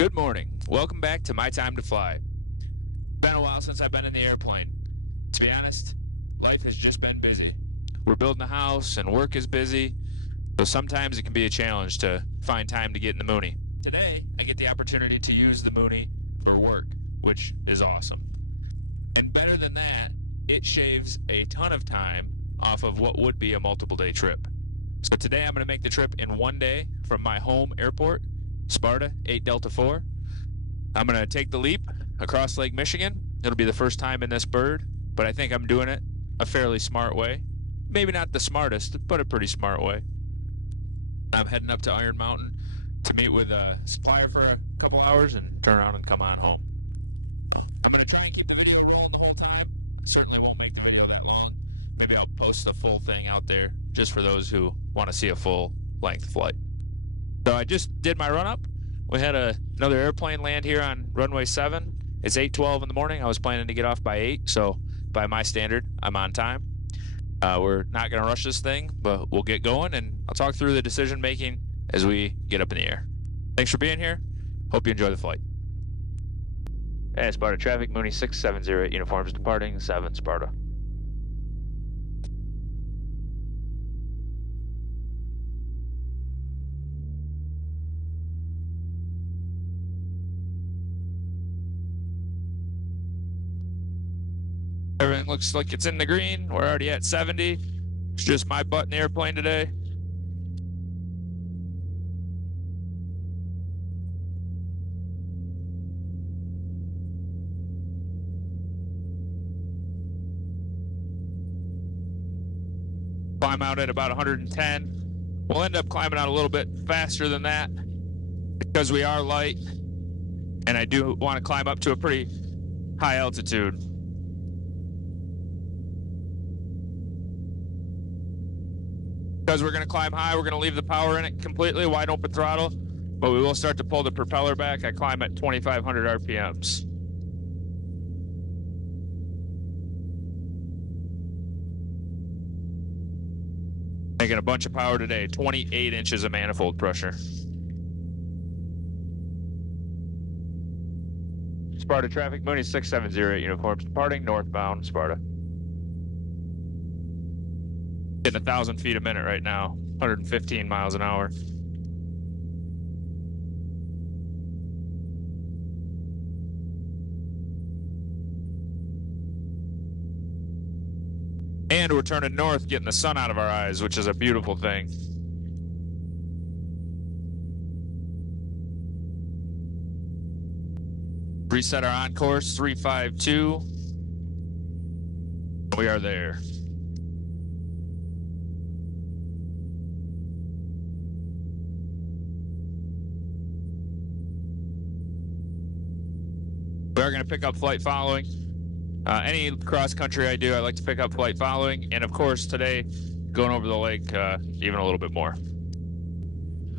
Good morning. Welcome back to My Time to Fly. Been a while since I've been in the airplane. To be honest, life has just been busy. We're building a house and work is busy, so sometimes it can be a challenge to find time to get in the Mooney. Today, I get the opportunity to use the Mooney for work, which is awesome. And better than that, it shaves a ton of time off of what would be a multiple day trip. So today I'm going to make the trip in one day from my home airport, Sparta 8 Delta 4. I'm going to take the leap across Lake Michigan. It'll be the first time in this bird, but I think I'm doing it a fairly smart way. Maybe not the smartest, but a pretty smart way. I'm heading up to Iron Mountain to meet with a supplier for a couple hours and turn around and come on home. I'm going to try and keep the video rolling the whole time. Certainly won't make the video that long. Maybe I'll post the full thing out there just for those who want to see a full length flight. So I just did my run up. We had another airplane land here on runway 7. It's 8:12 in the morning. I was planning to get off by 8, so by my standard, I'm on time. We're not going to rush this thing, but we'll get going, and I'll talk through the decision making as we get up in the air. Thanks for being here. Hope you enjoy the flight. Hey, Sparta traffic, Mooney 6708 uniforms departing 7 Sparta. Everything looks like it's in the green. We're already at 70. It's just my butt in the airplane today. Climb out at about 110. We'll end up climbing out a little bit faster than that because we are light, and I do want to climb up to a pretty high altitude. Because we're going to climb high, we're going to leave the power in it completely, wide open throttle, but we will start to pull the propeller back. I climb at 2,500 RPMs. Making a bunch of power today, 28 inches of manifold pressure. Sparta traffic, Mooney 6708 uniforms departing northbound Sparta. Getting 1,000 feet a minute right now, 115 miles an hour. And we're turning north, getting the sun out of our eyes, which is a beautiful thing. Reset our on course, 352. We are there. We are going to pick up flight following. Any cross country I do, I like to pick up flight following. And of course, today, going over the lake even a little bit more.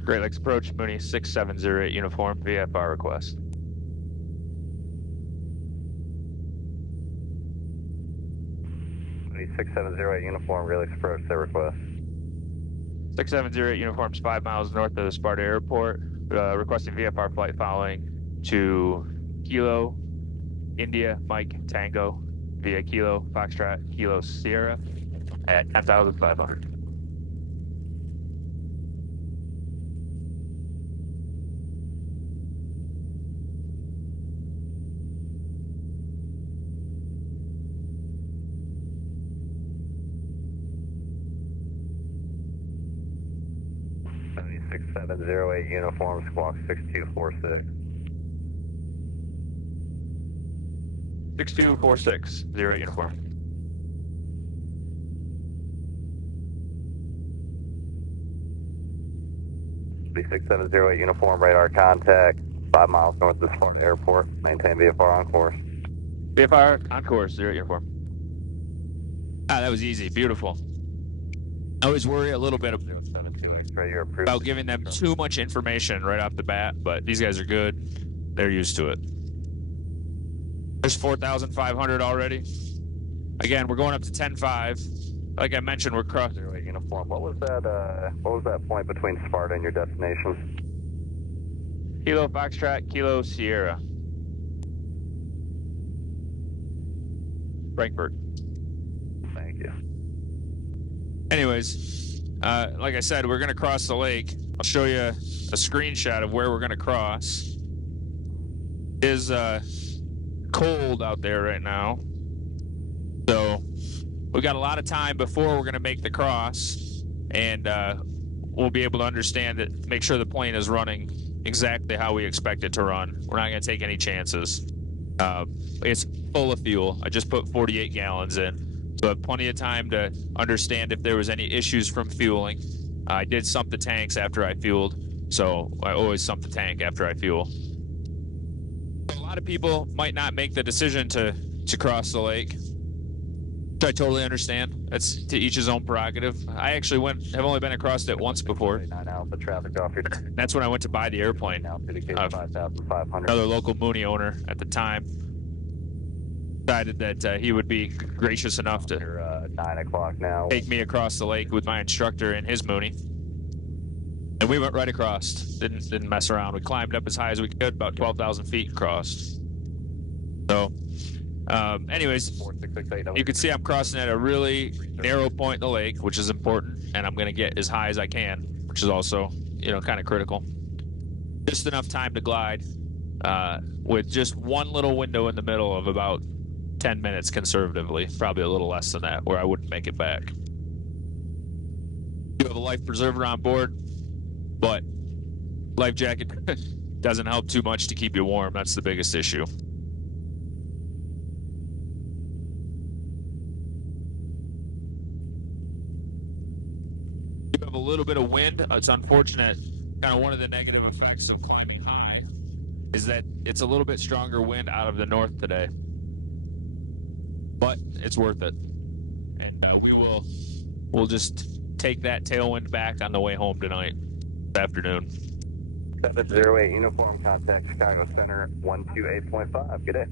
Great Lakes approach, Mooney 6708 uniform, VFR request. Mooney 6708 uniform, Great Lakes approach, their request. 6708 uniforms 5 miles north of the Sparta airport, requesting VFR flight following to Kilo, India, Mike, Tango, via Kilo, Foxtrot, Kilo, Sierra, at 10,500. Mooney 6708 uniform, squawk 6246. 6246, 08 uniform. B6708 uniform, radar contact, 5 miles north of the Sparta airport. Maintain VFR on course. VFR on course, 08 uniform. Ah, that was easy, beautiful. I always worry a little bit about giving them too much information right off the bat, but these guys are good. They're used to it. There's 4,500 already. Again, we're going up to 10.5. Like I mentioned, we're crossing. Uniform. What was that point between Sparta and your destination? Kilo Foxtrot, Kilo Sierra. Frankfurt. Thank you. Anyways, like I said, we're going to cross the lake. I'll show you a screenshot of where we're going to cross. It is cold out there right now. So we got a lot of time before we're going to make the cross. And we'll be able to understand it, make sure the plane is running exactly how we expect it to run. We're not going to take any chances. It's full of fuel. I just put 48 gallons in, so I have plenty of time to understand if there was any issues from fueling. I did sump the tanks after I fueled, so I always sump the tank after I fuel. A lot of people might not make the decision to cross the lake, which I totally understand. That's to each his own prerogative. I actually have only been across it once before. 9 Alpha traffic off your That's when I went to buy the airplane. altitude 5,500. Another local Mooney owner at the time decided that he would be gracious enough to 9 o'clock now. take me across the lake with my instructor in his Mooney. And we went right across. Didn't mess around. We climbed up as high as we could, about 12,000 feet, and crossed. So, anyways, you can see I'm crossing at a really narrow point in the lake, which is important, and I'm going to get as high as I can, which is also, kind of critical. Just enough time to glide with just one little window in the middle of about 10 minutes conservatively, probably a little less than that, where I wouldn't make it back. You have a life preserver on board, but life jacket doesn't help too much to keep you warm. That's the biggest issue. You have a little bit of wind. It's unfortunate. Kind of one of the negative effects of climbing high is that it's a little bit stronger wind out of the north today. But it's worth it. And we'll just take that tailwind back on the way home tonight, this afternoon. 708 uniform, contact Chicago Center 128.5. Good day.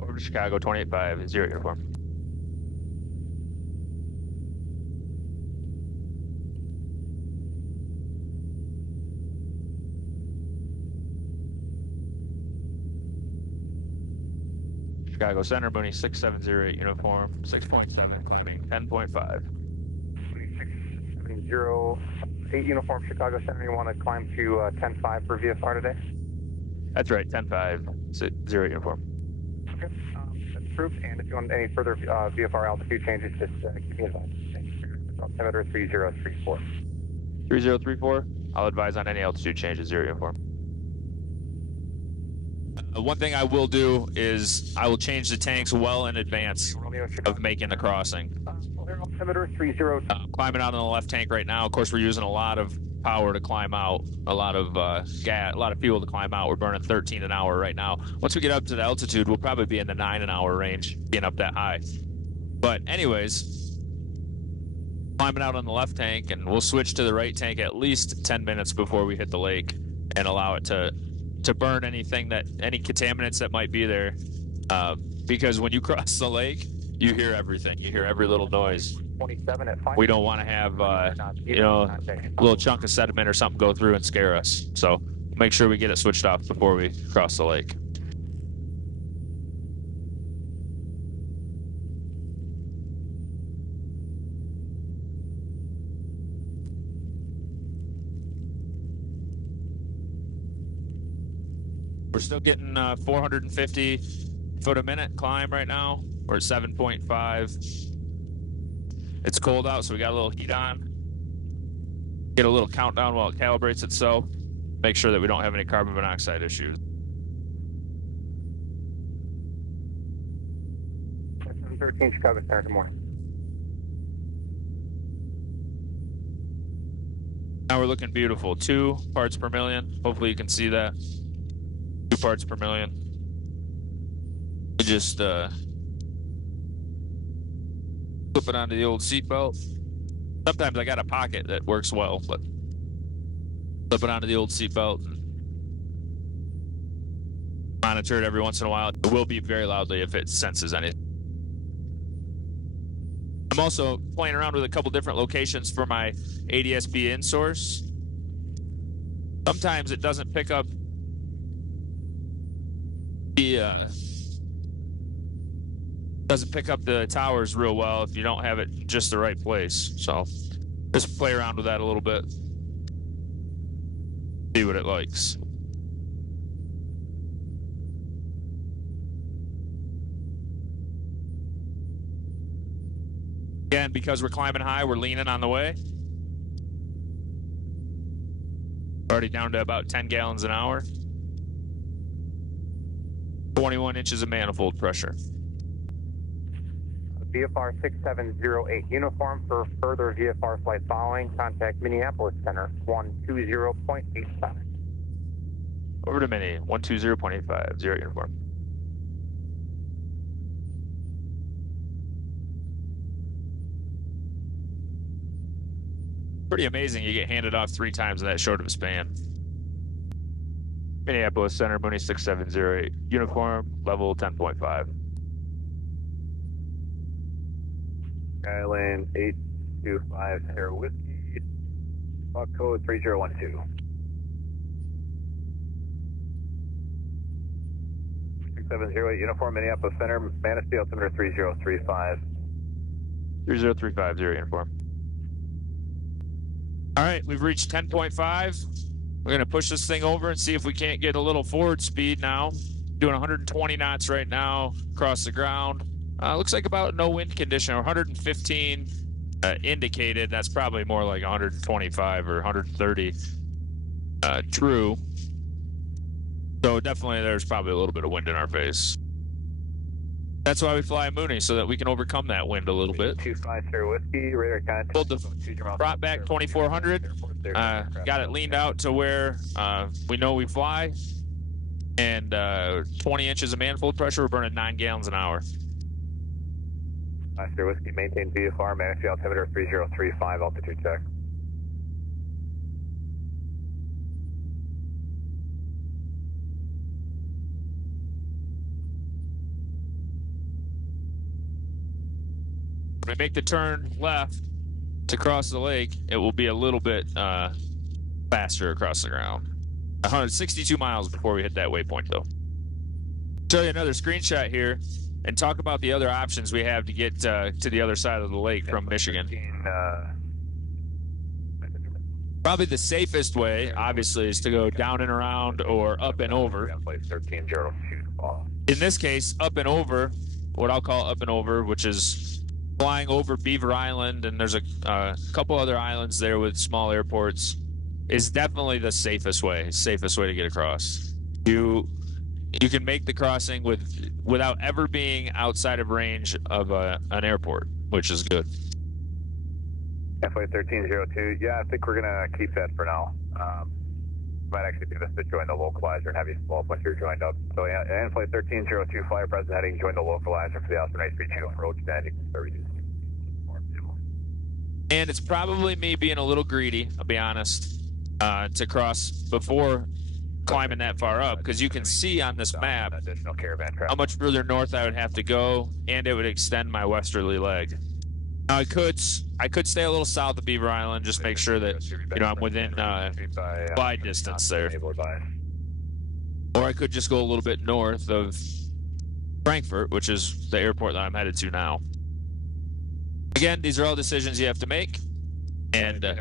Over to Chicago 28.5, 0 uniform. Chicago Center, Mooney 6708 uniform, 6.7, climbing 10.5. 670 uniform, Chicago Center. You want to climb to 10.5 for VFR today? That's right, 10.5, 0 uniform. Okay, that's approved. And if you want any further VFR altitude changes, just keep me advised. Altimeter 3034. 3034, I'll advise on any altitude changes, 0 uniform. One thing I will do is I will change the tanks well in advance of making the crossing. Altimeter 30. Climbing out on the left tank right now. Of course, we're using a lot of power to climb out, a lot of gas, a lot of fuel to climb out. We're burning 13 an hour right now. Once we get up to the altitude, we'll probably be in the 9 an hour range, being up that high. But anyways, climbing out on the left tank, and we'll switch to the right tank at least 10 minutes before we hit the lake and allow it to burn any contaminants that might be there, because when you cross the lake, you hear everything. You hear every little noise. 27 at 5. We don't want to have, a little chunk of sediment or something go through and scare us. So make sure we get it switched off before we cross the lake. We're still getting 450 foot a minute climb right now. We're at 7.5. It's cold out, so we got a little heat on. Get a little countdown while it calibrates itself. Make sure that we don't have any carbon monoxide issues. .13 Chicago Center, good morning. Now we're looking beautiful. 2 parts per million. Hopefully you can see that. 2 parts per million. We just flip it onto the old seatbelt. Sometimes I got a pocket that works well, but flip it onto the old seatbelt and monitor it every once in a while. It will beep very loudly if it senses anything. I'm also playing around with a couple different locations for my ADS-B in source. sometimes it doesn't pick up the towers real well if you don't have it in just the right place. So just play around with that a little bit. See what it likes. Again, because we're climbing high, we're leaning on the way. Already down to about 10 gallons an hour. 21 inches of manifold pressure. VFR 6708 uniform for further VFR flight following. Contact Minneapolis Center 120.85. Over to Mini 120.85, 0 uniform. Pretty amazing you get handed off 3 times in that short of a span. Minneapolis Center, Mooney 6708, uniform, level 10.5. Skyline 825 Sierra Whiskey, log code 3012. 6708 uniform, Minneapolis Center, Manistee altimeter 3035. 3035, 0 uniform. All right, we've reached 10.5. We're going to push this thing over and see if we can't get a little forward speed now. Doing 120 knots right now across the ground. Looks like about no wind condition, 115 indicated. That's probably more like 125 or 130 true. So definitely there's probably a little bit of wind in our face. That's why we fly a Mooney, so that we can overcome that wind a little bit. 25 Sierra Whiskey, radar contact. Pulled the brought back 2400. Got it leaned out to where we know we fly. And 20 inches of manifold pressure. We're burning 9 gallons an hour. Sierra Whiskey, maintain VFR, Manistee altimeter 3035, altitude check. When we make the turn left to cross the lake, it will be a little bit faster across the ground. 162 miles before we hit that waypoint, though. Show you another screenshot here and talk about the other options we have to get to the other side of the lake from Michigan. Probably the safest way, obviously, is to go down and around or up and over. In this case, up and over, what I'll call up and over, which is flying over Beaver Island, and there's a couple other islands there with small airports, is definitely the safest way to get across. You can make the crossing without ever being outside of range of an airport, which is good. Flight 1302, yeah, I think we're going to keep that for now. Might actually do this to join the localizer and have you slow up once you're joined up. So yeah, and Flight 1302, flyer present heading, join the localizer for the Oscar 932 approach, standing, reduce. And it's probably me being a little greedy, I'll be honest, to cross before climbing that far up, because you can see on this map how much further north I would have to go, and it would extend my westerly leg. Now I could stay a little south of Beaver Island, just make sure that I'm within glide distance there. Or I could just go a little bit north of Frankfurt, which is the airport that I'm headed to now. Again, these are all decisions you have to make, and you got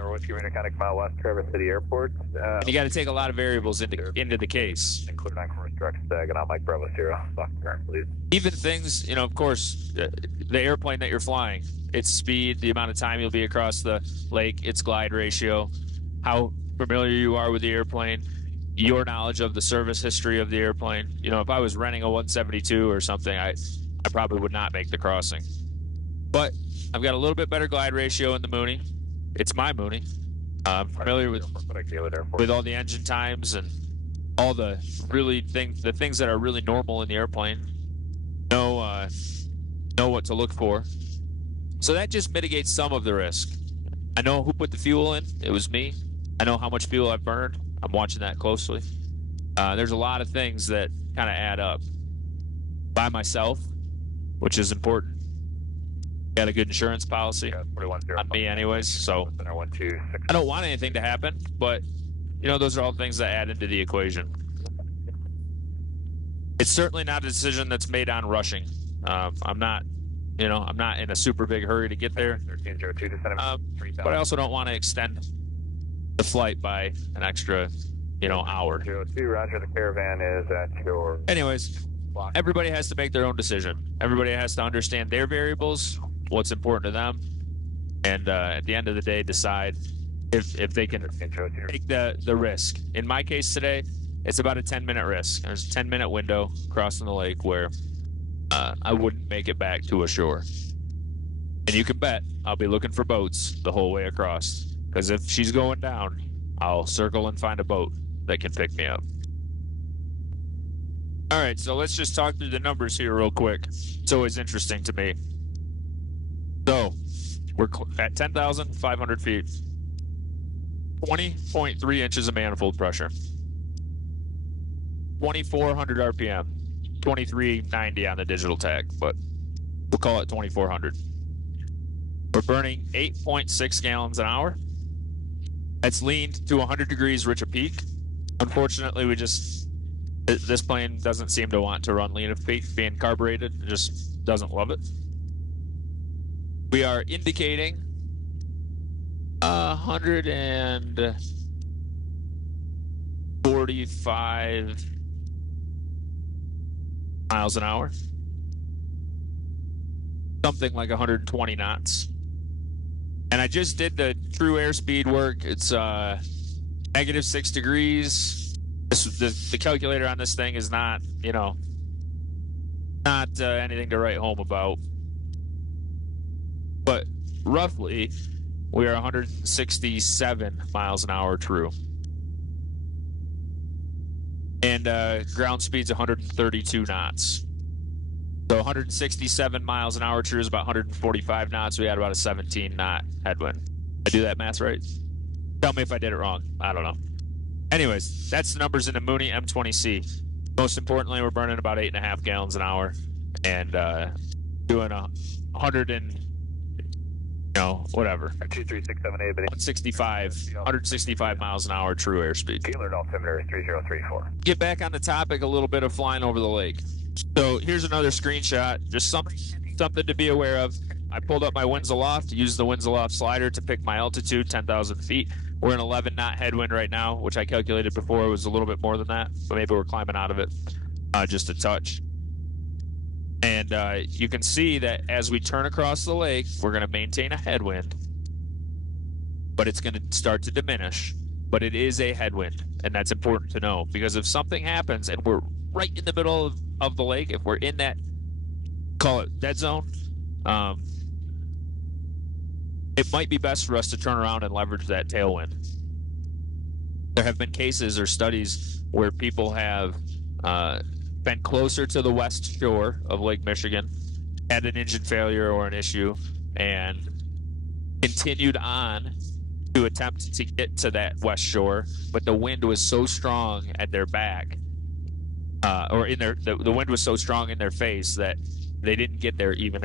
to take a lot of variables into the case. Including on course direct stag and on Mike Bravo Sierra. Turn, please. Even things, of course, the airplane that you're flying, its speed, the amount of time you'll be across the lake, its glide ratio, how familiar you are with the airplane, your knowledge of the service history of the airplane. If I was renting a 172 or something, I probably would not make the crossing. But I've got a little bit better glide ratio in the Mooney. It's my Mooney. I'm familiar with all the engine times and all the things that are really normal in the airplane. Know what to look for. So that just mitigates some of the risk. I know who put the fuel in. It was me. I know how much fuel I've burned. I'm watching that closely. There's a lot of things that kind of add up. By myself, which is important. Got a good insurance policy on me anyways, so I don't want anything to happen, but those are all things that add into the equation. It's certainly not a decision that's made on rushing. I'm not in a super big hurry to get there. 1302, But I also don't want to extend the flight by an extra, hour. 02, roger, the caravan is at your... Anyways, everybody has to make their own decision. Everybody has to understand their variables, what's important to them, and at the end of the day, decide if they can take the risk. In my case today, it's about a 10-minute risk. There's a 10-minute window crossing the lake where I wouldn't make it back to a shore. And you can bet I'll be looking for boats the whole way across. Because if she's going down, I'll circle and find a boat that can pick me up. All right, so let's just talk through the numbers here real quick. It's always interesting to me. So, we're at 10,500 feet. 20.3 inches of manifold pressure. 2,400 RPM. 2390 on the digital tag, but we'll call it 2,400. We're burning 8.6 gallons an hour. That's leaned to 100 degrees rich of peak. Unfortunately, this plane doesn't seem to want to run lean of peak, being carbureted. It just doesn't love it. We are indicating 145 miles an hour. Something like 120 knots. And I just did the true airspeed work. It's -6 degrees. The calculator on this thing is not, anything to write home about. But roughly, we are 167 miles an hour true. And ground speed's 132 knots. So 167 miles an hour true is about 145 knots. We had about a 17 knot headwind. I do that math right? Tell me if I did it wrong. I don't know. Anyways, that's the numbers in the Mooney M20C. Most importantly, we're burning about 8.5 gallons an hour and doing 165 miles an hour true airspeed. Gaylord altimeter 3034. Get back on the topic a little bit of flying over the lake. So here's another screenshot, just something to be aware of. I pulled up my winds aloft, used the winds aloft slider to pick my altitude, 10,000 feet. We're in 11 knot headwind right now, which I calculated before was a little bit more than that, but maybe we're climbing out of it just a touch. And you can see that as we turn across the lake, we're going to maintain a headwind, but it's going to start to diminish. But it is a headwind, and that's important to know, because if something happens and we're right in the middle of the lake, if we're in that, call it dead zone, it might be best for us to turn around and leverage that tailwind. There have been cases or studies where people have been closer to the west shore of Lake Michigan, had an engine failure or an issue, and continued on to attempt to get to that west shore, but the wind was so strong at their back, the wind was so strong in their face that they didn't get there even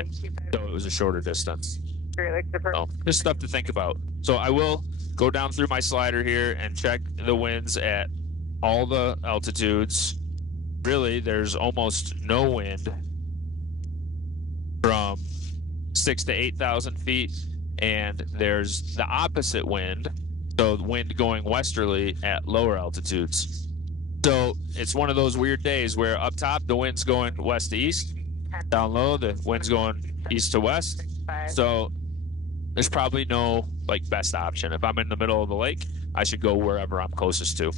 though it was a shorter distance. So, just stuff to think about. So I will go down through my slider here and check the winds at all the altitudes. Really, there's almost no wind from 6,000 to 8,000 feet, and there's the opposite wind, so the wind going westerly at lower altitudes. So it's one of those weird days where up top the wind's going west to east, down low the wind's going east to west. So there's probably no best option. If I'm in the middle of the lake, I should go wherever I'm closest to.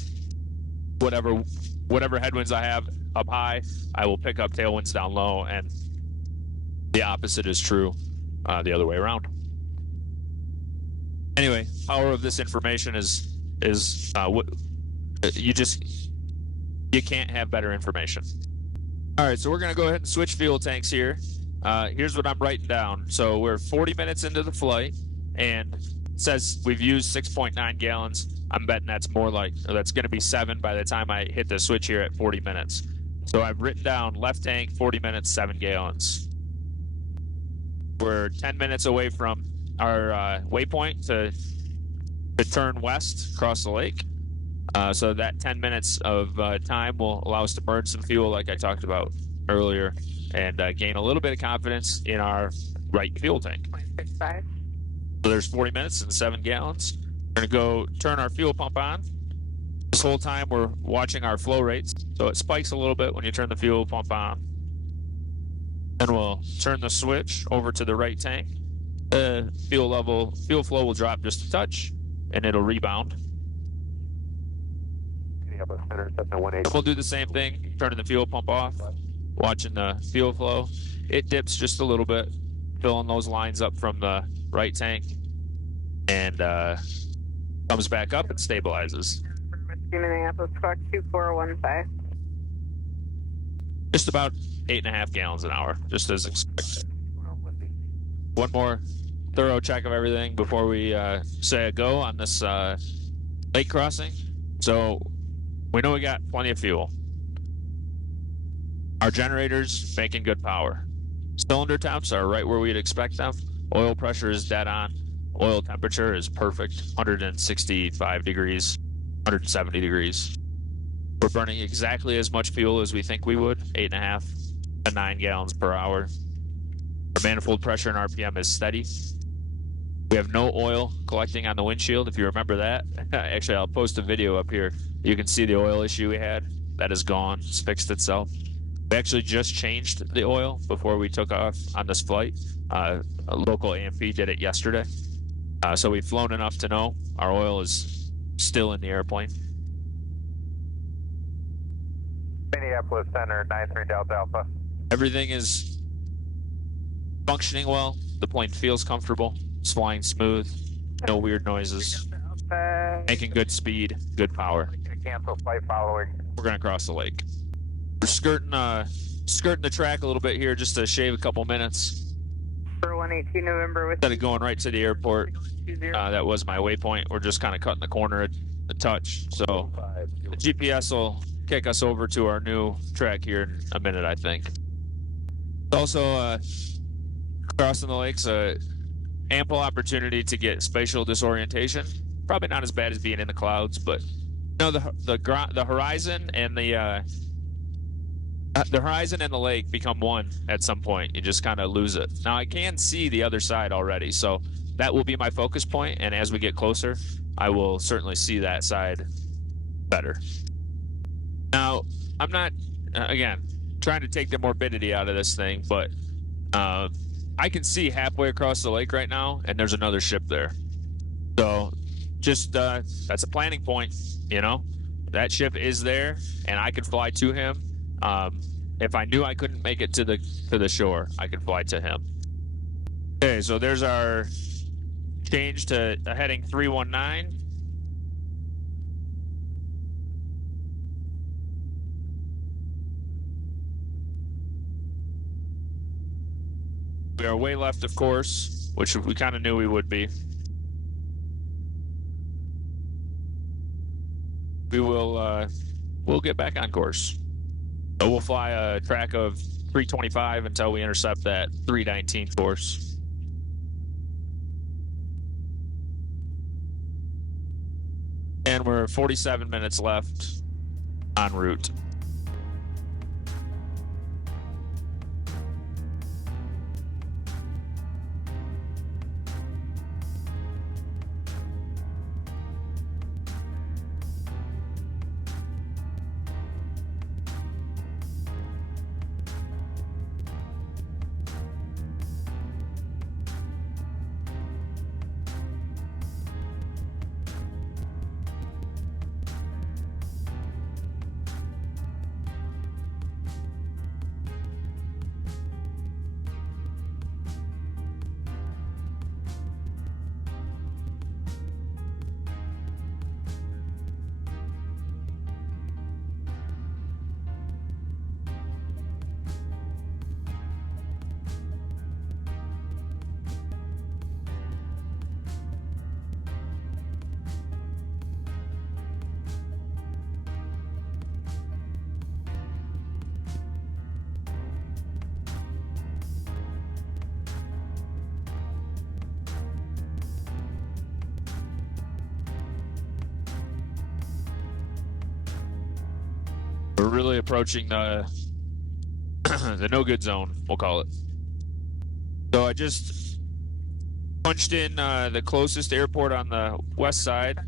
Whatever headwinds I have up high, I will pick up tailwinds down low, and the opposite is true the other way around. Anyway, power of this information is you can't have better information. All right, so we're going to go ahead and switch fuel tanks here. Here's what I'm writing down. So we're 40 minutes into the flight, and it says we've used 6.9 gallons. I'm betting that's that's going to be 7 by the time I hit the switch here at 40 minutes. So I've written down left tank, 40 minutes, 7 gallons. We're 10 minutes away from our waypoint to turn west across the lake. So that 10 minutes of time will allow us to burn some fuel like I talked about earlier and gain a little bit of confidence in our right fuel tank. 0.65. So there's 40 minutes and 7 gallons. We're going to go turn our fuel pump on. This whole time we're watching our flow rates. So it spikes a little bit when you turn the fuel pump on. Then we'll turn the switch over to the right tank. The fuel flow will drop just a touch and it'll rebound. We'll do the same thing, turning the fuel pump off, watching the fuel flow. It dips just a little bit, filling those lines up from the right tank, and comes back up and stabilizes. Minneapolis, Squawk 2415. Just about 8.5 gallons an hour, just as expected. One more thorough check of everything before we say a go on this lake crossing. So we know we got plenty of fuel. Our generators making good power. Cylinder temps are right where we'd expect them. Oil pressure is dead on. Oil temperature is perfect, 165 degrees, 170 degrees. We're burning exactly as much fuel as we think we would, 8.5 to 9 gallons per hour. Our manifold pressure and RPM is steady. We have no oil collecting on the windshield, if you remember that. Actually, I'll post a video up here. You can see the oil issue we had. That is gone. It's fixed itself. We actually just changed the oil before we took off on this flight. A local AMP did it yesterday. So we've flown enough to know our oil is still in the airplane. Minneapolis Center, 93 Delta Alpha. Everything is functioning well. The plane feels comfortable. It's flying smooth. No weird noises. Making good speed, good power. Cancel flight following. We're going to cross the lake. We're skirting the track a little bit here just to shave a couple minutes. For 118 November with Instead of going right to the airport, that was my waypoint. We're just kind of cutting the corner a touch. So the GPS will kick us over to our new track here in a minute, I think. Also, crossing the lake's ample opportunity to get spatial disorientation. Probably not as bad as being in the clouds, but the horizon and the horizon and the lake become one at some point. You just kind of lose it. Now I can see the other side already, so that will be my focus point. And as we get closer, I will certainly see that side better. Now I'm not again trying to take the morbidity out of this thing, but I can see halfway across the lake right now, and there's another ship there. So just that's a planning point, you know. That ship is there, and I could fly to him. If I knew I couldn't make it to the shore, I could fly to him. Okay, so there's our change to a heading 319. We are way left of course, which we kind of knew we would be. We will we'll get back on course. So we'll fly a track of 325 until we intercept that 319 course. And we're 47 minutes left en route. We're really approaching the the no-good zone, we'll call it. So I just punched in the closest airport on the west side,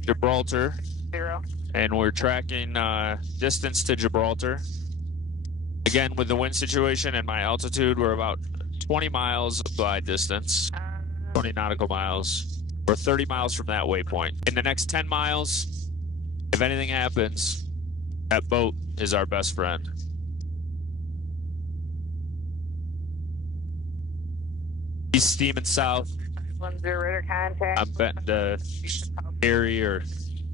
Gibraltar, 0. and we're tracking distance to Gibraltar. Again, with the wind situation and my altitude, we're about 20 miles of glide distance, 20 nautical miles. We're 30 miles from that waypoint. In the next 10 miles, if anything happens, that boat is our best friend. He's steaming south. 10 radar contact. I'm betting to Erie or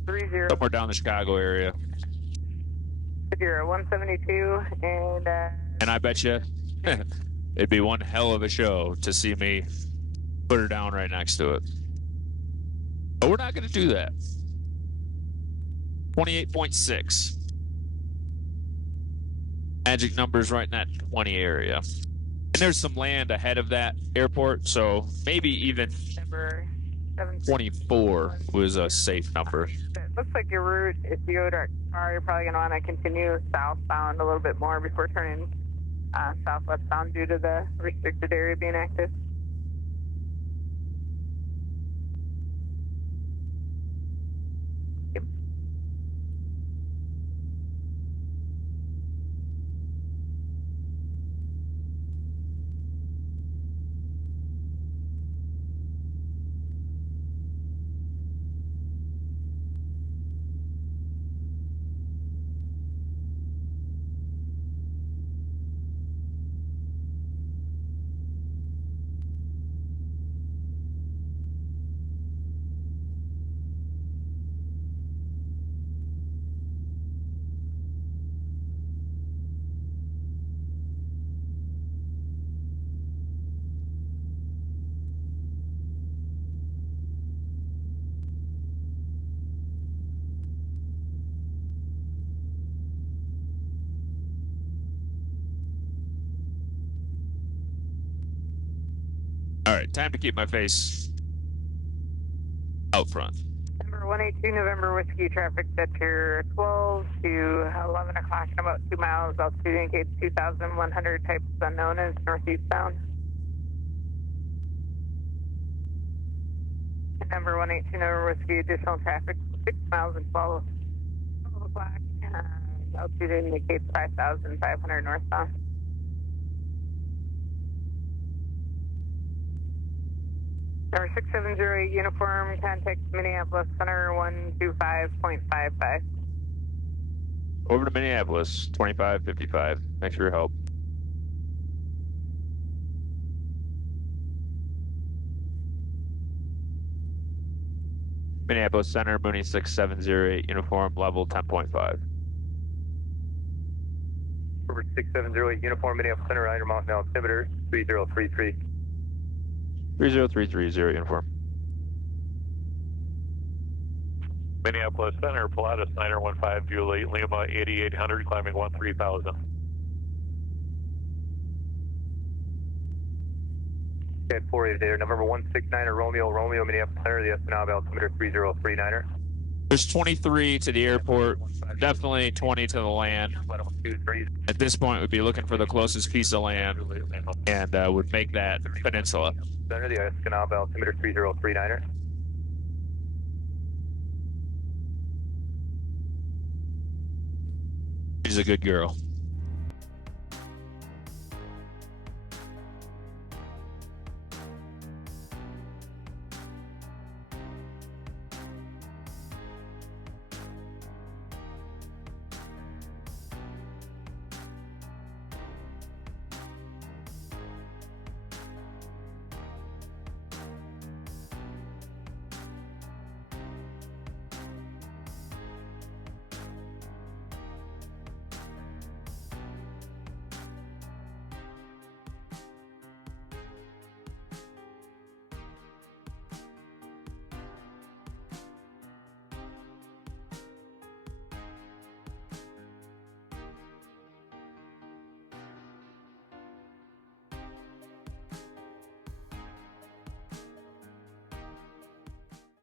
30. somewhere down the Chicago area. 172 And I bet you it'd be one hell of a show to see me put her down right next to it. But we're not going to do that. 28.6. Magic numbers right in that 20 area. And there's some land ahead of that airport, so maybe even number 24 was a safe number. It looks like your route, if you go direct car, you're probably going to want to continue southbound a little bit more before turning southwestbound due to the restricted area being active. All right, time to keep my face out front. Number 182 November Whiskey traffic set your 12 to 11 o'clock in about 2 miles. Altitude indicates 2,100, type is unknown as northeastbound. Number 182 November Whiskey, additional traffic 6 miles and 12 o'clock. Altitude indicates 5,500 northbound. Number 6708 uniform, contact Minneapolis Center 125.55. Over to Minneapolis, 2555. Thanks for your help. Minneapolis Center, Mooney 6708, uniform level 10.5. Over 6708 uniform, Minneapolis Center, Iron Mountain altimeter 3033. 30330 uniform. Minneapolis Center, Pilatus Niner 15 Juliet Lima 8800, climbing 13,000. At 48 there, November 169er Romeo, Minneapolis Center, the Esplanade altimeter 3039er. There's 23 to the airport, definitely 20 to the land. At this point, we'd be looking for the closest piece of land and would make that peninsula. Center, the Esplanade altimeter 3039er. She's a good girl.